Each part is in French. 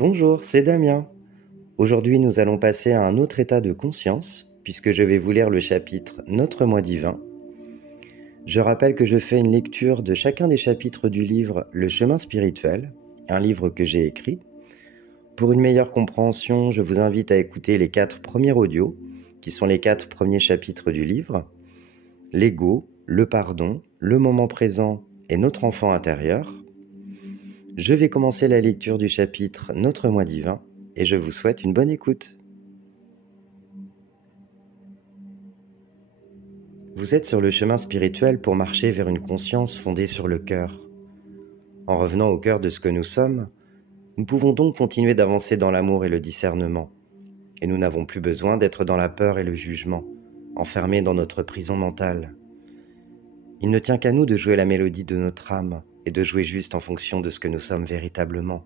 Bonjour, c'est Damien. Aujourd'hui, nous allons passer à un autre état de conscience, puisque je vais vous lire le chapitre Notre moi divin. Je rappelle que je fais une lecture de chacun des chapitres du livre Le chemin spirituel, un livre que j'ai écrit. Pour une meilleure compréhension, je vous invite à écouter les 4 premiers audios, qui sont les 4 premiers chapitres du livre. L'ego, le pardon, le moment présent et notre enfant intérieur. Je vais commencer la lecture du chapitre Notre moi divin et je vous souhaite une bonne écoute. Vous êtes sur le chemin spirituel pour marcher vers une conscience fondée sur le cœur. En revenant au cœur de ce que nous sommes, nous pouvons donc continuer d'avancer dans l'amour et le discernement. Et nous n'avons plus besoin d'être dans la peur et le jugement, enfermés dans notre prison mentale. Il ne tient qu'à nous de jouer la mélodie de notre âme et de jouer juste en fonction de ce que nous sommes véritablement.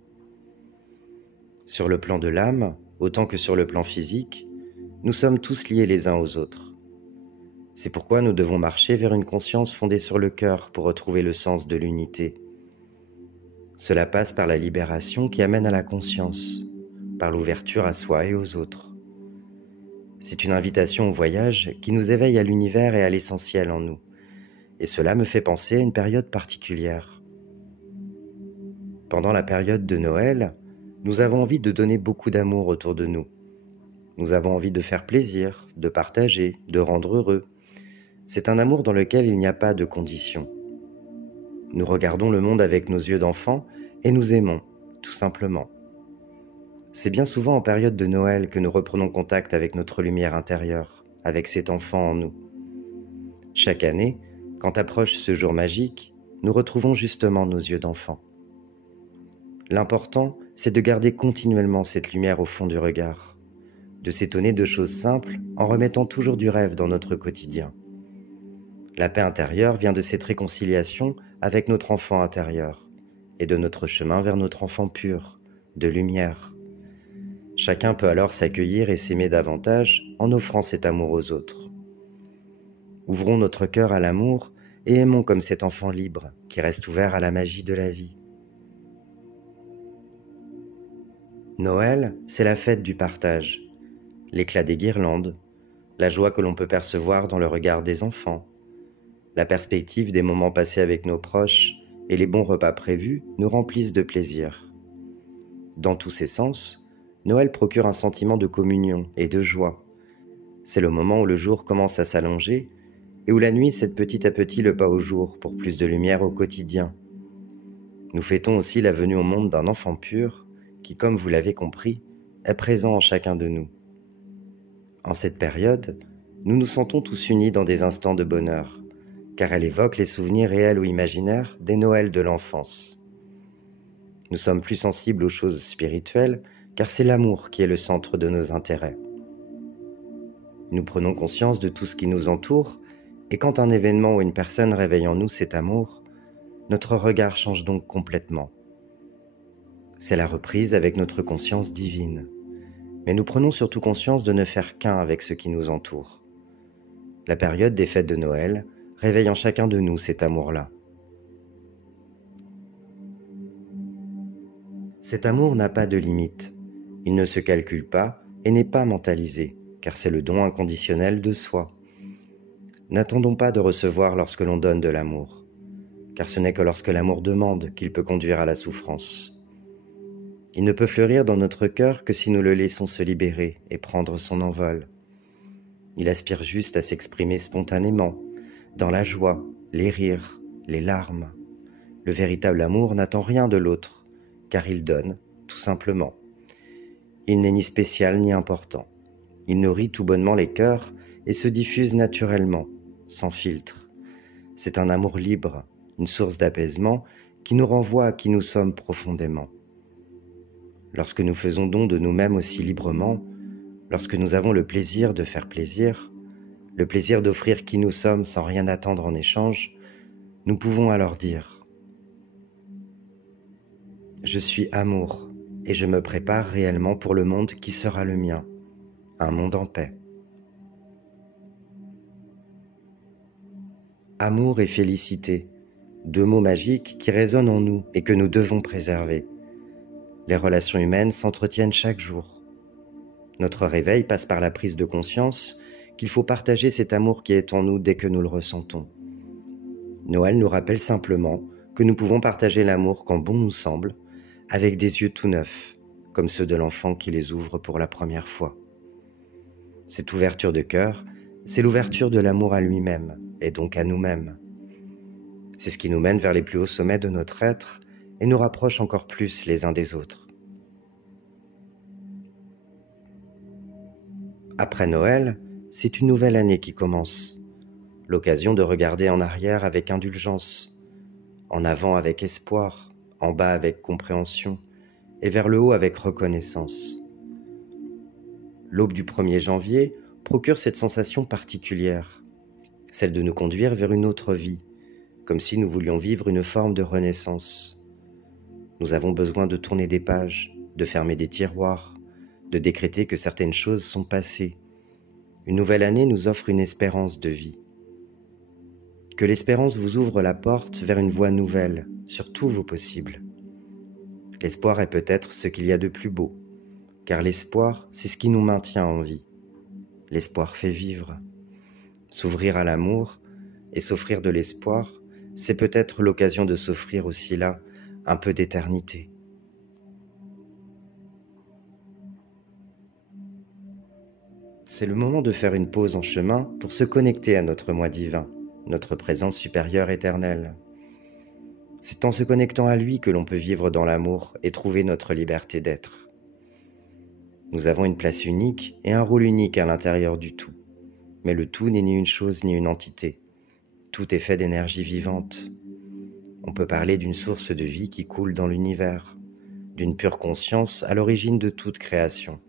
Sur le plan de l'âme, autant que sur le plan physique, nous sommes tous liés les uns aux autres. C'est pourquoi nous devons marcher vers une conscience fondée sur le cœur pour retrouver le sens de l'unité. Cela passe par la libération qui amène à la conscience, par l'ouverture à soi et aux autres. C'est une invitation au voyage qui nous éveille à l'univers et à l'essentiel en nous. Et cela me fait penser à une période particulière. Pendant la période de Noël, nous avons envie de donner beaucoup d'amour autour de nous. Nous avons envie de faire plaisir, de partager, de rendre heureux. C'est un amour dans lequel il n'y a pas de conditions. Nous regardons le monde avec nos yeux d'enfant et nous aimons, tout simplement. C'est bien souvent en période de Noël que nous reprenons contact avec notre lumière intérieure, avec cet enfant en nous. Chaque année, quand approche ce jour magique, nous retrouvons justement nos yeux d'enfant. L'important, c'est de garder continuellement cette lumière au fond du regard, de s'étonner de choses simples en remettant toujours du rêve dans notre quotidien. La paix intérieure vient de cette réconciliation avec notre enfant intérieur et de notre chemin vers notre enfant pur, de lumière. Chacun peut alors s'accueillir et s'aimer davantage en offrant cet amour aux autres. Ouvrons notre cœur à l'amour et aimons comme cet enfant libre qui reste ouvert à la magie de la vie. Noël, c'est la fête du partage, l'éclat des guirlandes, la joie que l'on peut percevoir dans le regard des enfants, la perspective des moments passés avec nos proches et les bons repas prévus nous remplissent de plaisir. Dans tous ces sens, Noël procure un sentiment de communion et de joie. C'est le moment où le jour commence à s'allonger et où la nuit cède petit à petit le pas au jour pour plus de lumière au quotidien. Nous fêtons aussi la venue au monde d'un enfant pur qui, comme vous l'avez compris, est présent en chacun de nous. En cette période, nous nous sentons tous unis dans des instants de bonheur, car elle évoque les souvenirs réels ou imaginaires des Noëls de l'enfance. Nous sommes plus sensibles aux choses spirituelles, car c'est l'amour qui est le centre de nos intérêts. Nous prenons conscience de tout ce qui nous entoure, et quand un événement ou une personne réveille en nous cet amour, notre regard change donc complètement. C'est la reprise avec notre conscience divine. Mais nous prenons surtout conscience de ne faire qu'un avec ce qui nous entoure. La période des fêtes de Noël réveille en chacun de nous cet amour-là. Cet amour n'a pas de limite. Il ne se calcule pas et n'est pas mentalisé, car c'est le don inconditionnel de soi. N'attendons pas de recevoir lorsque l'on donne de l'amour, car ce n'est que lorsque l'amour demande qu'il peut conduire à la souffrance. Il ne peut fleurir dans notre cœur que si nous le laissons se libérer et prendre son envol. Il aspire juste à s'exprimer spontanément, dans la joie, les rires, les larmes. Le véritable amour n'attend rien de l'autre, car il donne, tout simplement. Il n'est ni spécial ni important. Il nourrit tout bonnement les cœurs et se diffuse naturellement, sans filtre. C'est un amour libre, une source d'apaisement qui nous renvoie à qui nous sommes profondément. Lorsque nous faisons don de nous-mêmes aussi librement, lorsque nous avons le plaisir de faire plaisir, le plaisir d'offrir qui nous sommes sans rien attendre en échange, nous pouvons alors dire « Je suis amour et je me prépare réellement pour le monde qui sera le mien, un monde en paix. » Amour et félicité, deux mots magiques qui résonnent en nous et que nous devons préserver. Les relations humaines s'entretiennent chaque jour. Notre réveil passe par la prise de conscience qu'il faut partager cet amour qui est en nous dès que nous le ressentons. Noël nous rappelle simplement que nous pouvons partager l'amour quand bon nous semble, avec des yeux tout neufs, comme ceux de l'enfant qui les ouvre pour la première fois. Cette ouverture de cœur, c'est l'ouverture de l'amour à lui-même, et donc à nous-mêmes. C'est ce qui nous mène vers les plus hauts sommets de notre être et nous rapproche encore plus les uns des autres. Après Noël, c'est une nouvelle année qui commence. L'occasion de regarder en arrière avec indulgence, en avant avec espoir, en bas avec compréhension et vers le haut avec reconnaissance. L'aube du 1er janvier procure cette sensation particulière, celle de nous conduire vers une autre vie, comme si nous voulions vivre une forme de renaissance. Nous avons besoin de tourner des pages, de fermer des tiroirs, de décréter que certaines choses sont passées. Une nouvelle année nous offre une espérance de vie. Que l'espérance vous ouvre la porte vers une voie nouvelle sur tous vos possibles. L'espoir est peut-être ce qu'il y a de plus beau, car l'espoir, c'est ce qui nous maintient en vie. L'espoir fait vivre. S'ouvrir à l'amour et s'offrir de l'espoir, c'est peut-être l'occasion de s'offrir aussi là un peu d'éternité. C'est le moment de faire une pause en chemin pour se connecter à notre moi divin, notre présence supérieure éternelle. C'est en se connectant à lui que l'on peut vivre dans l'amour et trouver notre liberté d'être. Nous avons une place unique et un rôle unique à l'intérieur du tout. Mais le tout n'est ni une chose ni une entité. Tout est fait d'énergie vivante. On peut parler d'une source de vie qui coule dans l'univers, d'une pure conscience à l'origine de toute création,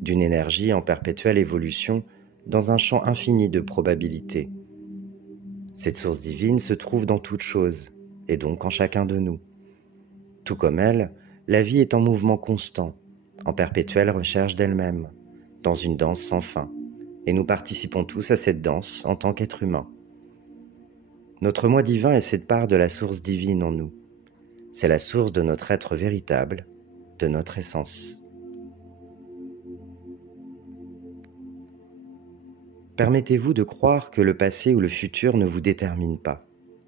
d'une énergie en perpétuelle évolution dans un champ infini de probabilités. Cette source divine se trouve dans toute chose, et donc en chacun de nous. Tout comme elle, la vie est en mouvement constant, en perpétuelle recherche d'elle-même, dans une danse sans fin, et nous participons tous à cette danse en tant qu'êtres humains. Notre moi divin est cette part de la source divine en nous. C'est la source de notre être véritable, de notre essence. Permettez-vous de croire que le passé ou le futur ne vous détermine pas,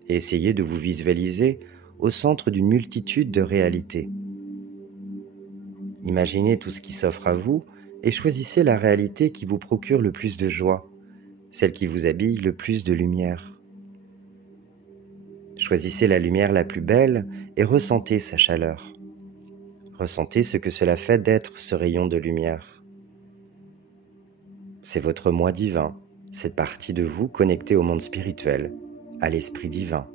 et essayez de vous visualiser au centre d'une multitude de réalités. Imaginez tout ce qui s'offre à vous et choisissez la réalité qui vous procure le plus de joie, celle qui vous habille le plus de lumière. Choisissez la lumière la plus belle et ressentez sa chaleur. Ressentez ce que cela fait d'être ce rayon de lumière. C'est votre moi divin, cette partie de vous connectée au monde spirituel, à l'esprit divin.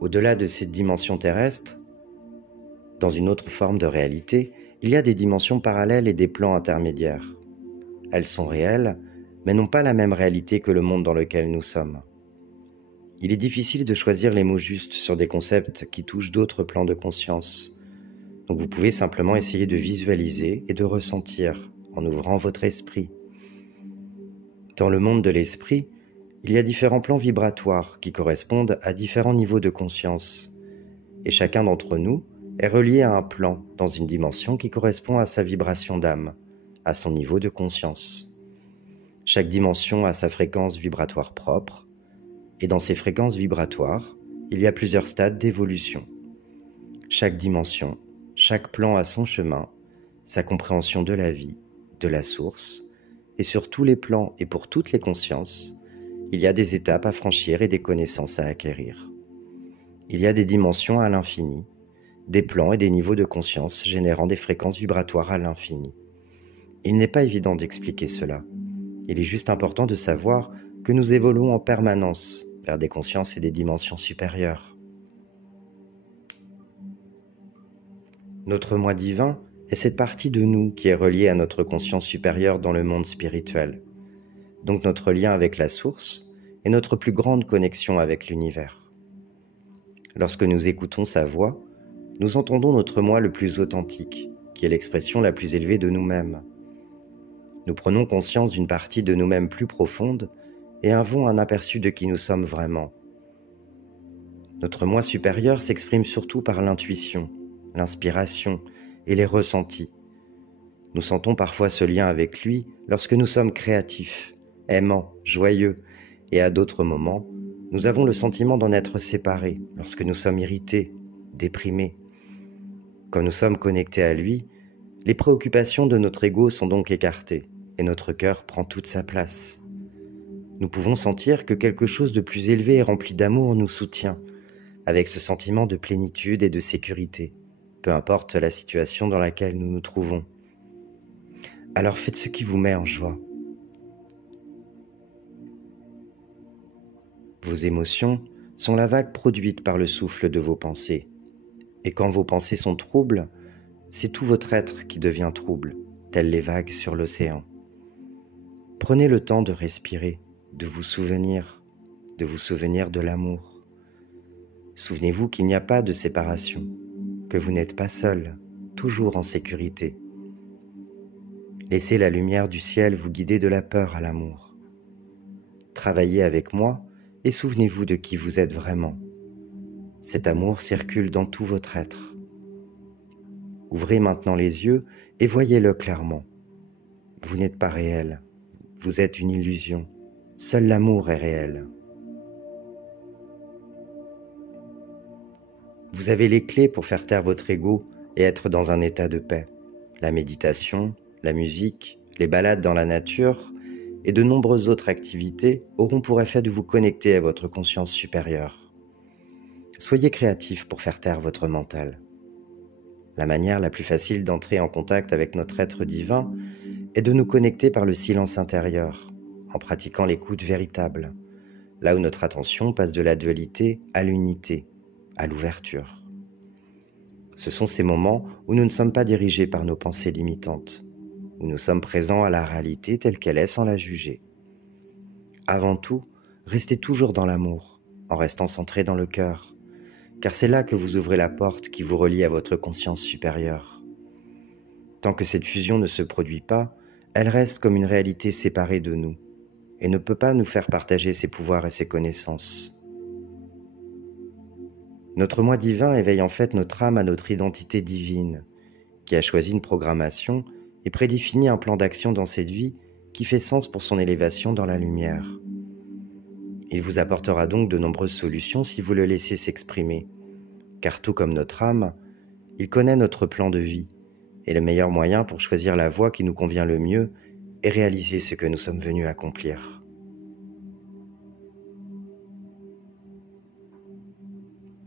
Au-delà de cette dimension terrestre, dans une autre forme de réalité, il y a des dimensions parallèles et des plans intermédiaires. Elles sont réelles, mais n'ont pas la même réalité que le monde dans lequel nous sommes. Il est difficile de choisir les mots justes sur des concepts qui touchent d'autres plans de conscience. Donc vous pouvez simplement essayer de visualiser et de ressentir en ouvrant votre esprit. Dans le monde de l'esprit, il y a différents plans vibratoires qui correspondent à différents niveaux de conscience. Et chacun d'entre nous est relié à un plan dans une dimension qui correspond à sa vibration d'âme, à son niveau de conscience. Chaque dimension a sa fréquence vibratoire propre, et dans ces fréquences vibratoires, il y a plusieurs stades d'évolution. Chaque dimension, chaque plan a son chemin, sa compréhension de la vie, de la source, et sur tous les plans et pour toutes les consciences, il y a des étapes à franchir et des connaissances à acquérir. Il y a des dimensions à l'infini, des plans et des niveaux de conscience générant des fréquences vibratoires à l'infini. Il n'est pas évident d'expliquer cela. Il est juste important de savoir que nous évoluons en permanence vers des consciences et des dimensions supérieures. Notre moi divin est cette partie de nous qui est reliée à notre conscience supérieure dans le monde spirituel. Donc notre lien avec la source est notre plus grande connexion avec l'univers. Lorsque nous écoutons sa voix, nous entendons notre moi le plus authentique, qui est l'expression la plus élevée de nous-mêmes. Nous prenons conscience d'une partie de nous-mêmes plus profonde et avons un aperçu de qui nous sommes vraiment. Notre moi supérieur s'exprime surtout par l'intuition, l'inspiration et les ressentis. Nous sentons parfois ce lien avec lui lorsque nous sommes créatifs, aimants, joyeux, et à d'autres moments, nous avons le sentiment d'en être séparés lorsque nous sommes irrités, déprimés. Quand nous sommes connectés à lui, les préoccupations de notre ego sont donc écartées et notre cœur prend toute sa place. Nous pouvons sentir que quelque chose de plus élevé et rempli d'amour nous soutient, avec ce sentiment de plénitude et de sécurité, peu importe la situation dans laquelle nous nous trouvons. Alors faites ce qui vous met en joie. Vos émotions sont la vague produite par le souffle de vos pensées. Et quand vos pensées sont troubles, c'est tout votre être qui devient trouble, telles les vagues sur l'océan. Prenez le temps de respirer, de vous souvenir de l'amour. Souvenez-vous qu'il n'y a pas de séparation, que vous n'êtes pas seul, toujours en sécurité. Laissez la lumière du ciel vous guider de la peur à l'amour. Travaillez avec moi et souvenez-vous de qui vous êtes vraiment. Cet amour circule dans tout votre être. Ouvrez maintenant les yeux et voyez-le clairement. Vous n'êtes pas réel, vous êtes une illusion. Seul l'amour est réel. Vous avez les clés pour faire taire votre ego et être dans un état de paix. La méditation, la musique, les balades dans la nature et de nombreuses autres activités auront pour effet de vous connecter à votre conscience supérieure. Soyez créatif pour faire taire votre mental. La manière la plus facile d'entrer en contact avec notre être divin est de nous connecter par le silence intérieur, en pratiquant l'écoute véritable, là où notre attention passe de la dualité à l'unité, à l'ouverture. Ce sont ces moments où nous ne sommes pas dirigés par nos pensées limitantes, où nous sommes présents à la réalité telle qu'elle est sans la juger. Avant tout, restez toujours dans l'amour, en restant centré dans le cœur, car c'est là que vous ouvrez la porte qui vous relie à votre conscience supérieure. Tant que cette fusion ne se produit pas, elle reste comme une réalité séparée de nous, et ne peut pas nous faire partager ses pouvoirs et ses connaissances. Notre moi divin éveille en fait notre âme à notre identité divine, qui a choisi une programmation et prédéfini un plan d'action dans cette vie qui fait sens pour son élévation dans la lumière. Il vous apportera donc de nombreuses solutions si vous le laissez s'exprimer, car tout comme notre âme, il connaît notre plan de vie, et le meilleur moyen pour choisir la voie qui nous convient le mieux est réaliser ce que nous sommes venus accomplir.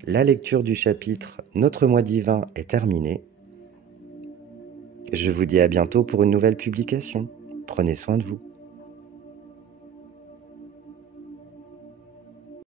La lecture du chapitre « Notre moi divin » est terminée. Je vous dis à bientôt pour une nouvelle publication. Prenez soin de vous.